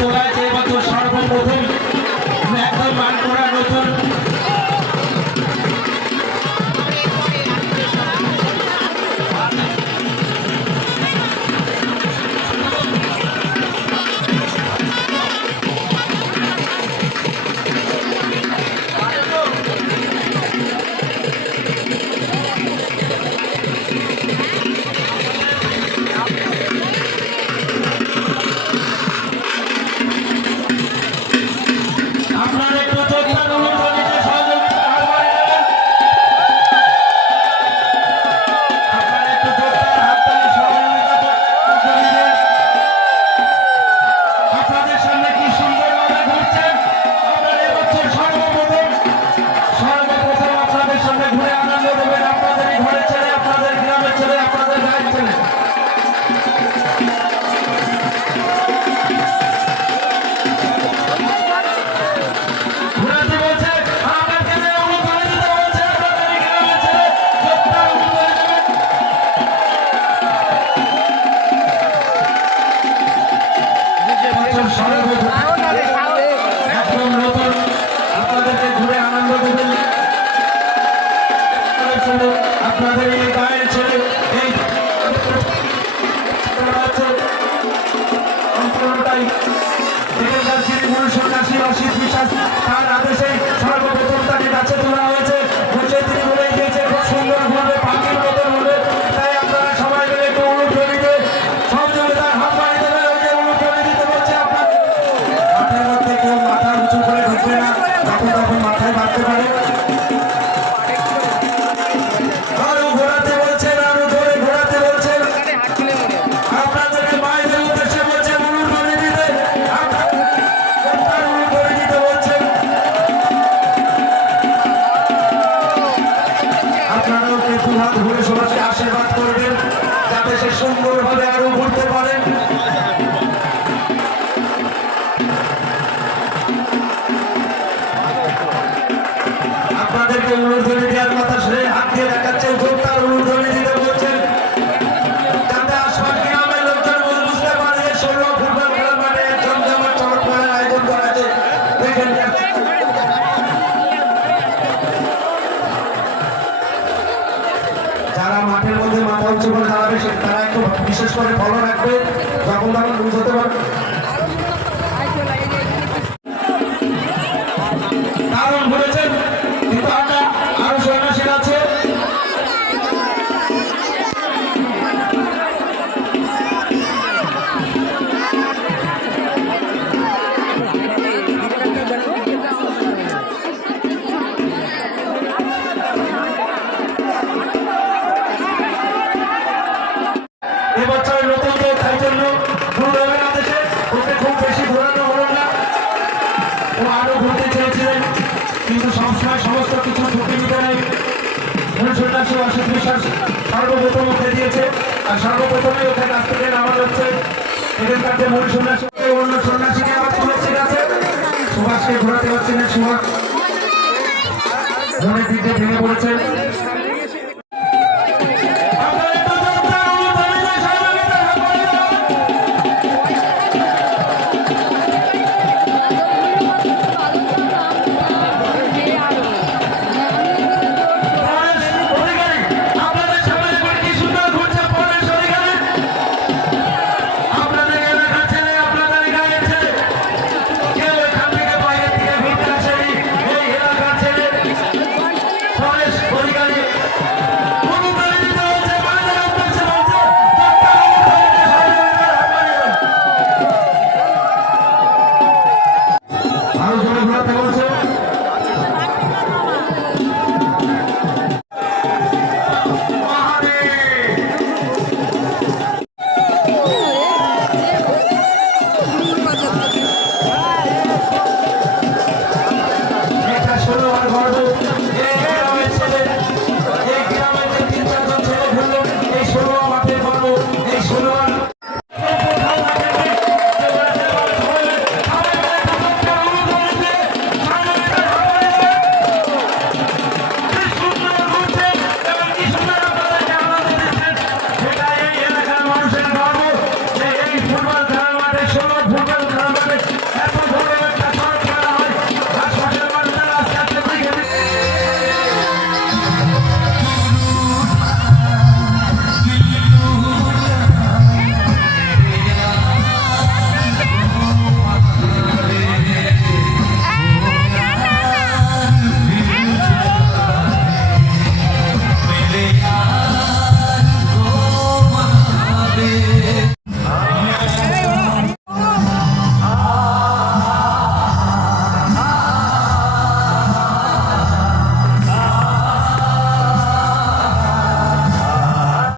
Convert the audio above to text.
তোলা হয়েছে এবছর সর্বপ্রথম একদম মান করা নতুন আপনাদের এই গায়ের ছেলে এই অঞ্চলটাই শ্রী গুরু সন্ন্যাসী অসিত বিশ্বাস তার আদেশে সর্বপ্রথম তাকে কাছে তোলা হয়েছে বুঝে তিনি বলে দিয়েছে খুব সুন্দর ভাবে পাখির মতন হবে তাই আপনারা সবাই মিলে একটু অনুপ্রেরিতে সহযোগিতার হাত বাড়িয়ে দেবেন ওই যে অনুপ্রেরিত দিতে বলছে আপনার মাঠের মধ্যে কেউ মাথা উঁচু করে ঢুকবে না যখন তখন মাথায় বাঁধতে পারে ঘুরে সবাইকে আশীর্বাদ করবেন যাতে সে সুন্দরভাবে আরো ঘুরতে পারেন আপনাদেরকে অনুধ্বনি দেওয়ার কথা সে হাত দিয়ে দেখাচ্ছেন জোরদার অনুধ্বনি দিতে বলছেন যাতে আশপাশ গ্রামের লোকজন বুঝতে পারে যে 16 ফুটবল খেলার মাঠে জমজমাট চমক খেলার আয়োজন করা আছে দেখেন যারা মাঠের মধ্যে মাথা উঁচু করে দাঁড়াবে তারা একটু বিশেষ করে ফলো রাখবে যখন তখন বুঝতে পারবে কারণ বলেছেন কিন্তু আমরা আরো সন্ন্যাসীরা আছে এবছর নতুন তাই জন্য গুরুদেবের আদেশে ওকে খুব বেশি ঘোরানো হলো না ও আরো ঘুরতে চেয়েছিলেন কিন্তু সবসময় সমস্ত কিছু ঝুঁকি নিতে নেই মূল সন্ন্যাসী অসিত বিশ্বাস সর্বপ্রথম উঠে দিয়েছে আর সর্বপ্রথমে ওকে কাছ থেকে নামানো হচ্ছে এদের কাছে মূল সন্ন্যাসী অন্য সন্ন্যাসীকে আবার তুলেছে আছে সুভাষকে ঘোরাতে হচ্ছে না সুভাষ মনের দিকে ভেঙে পড়েছে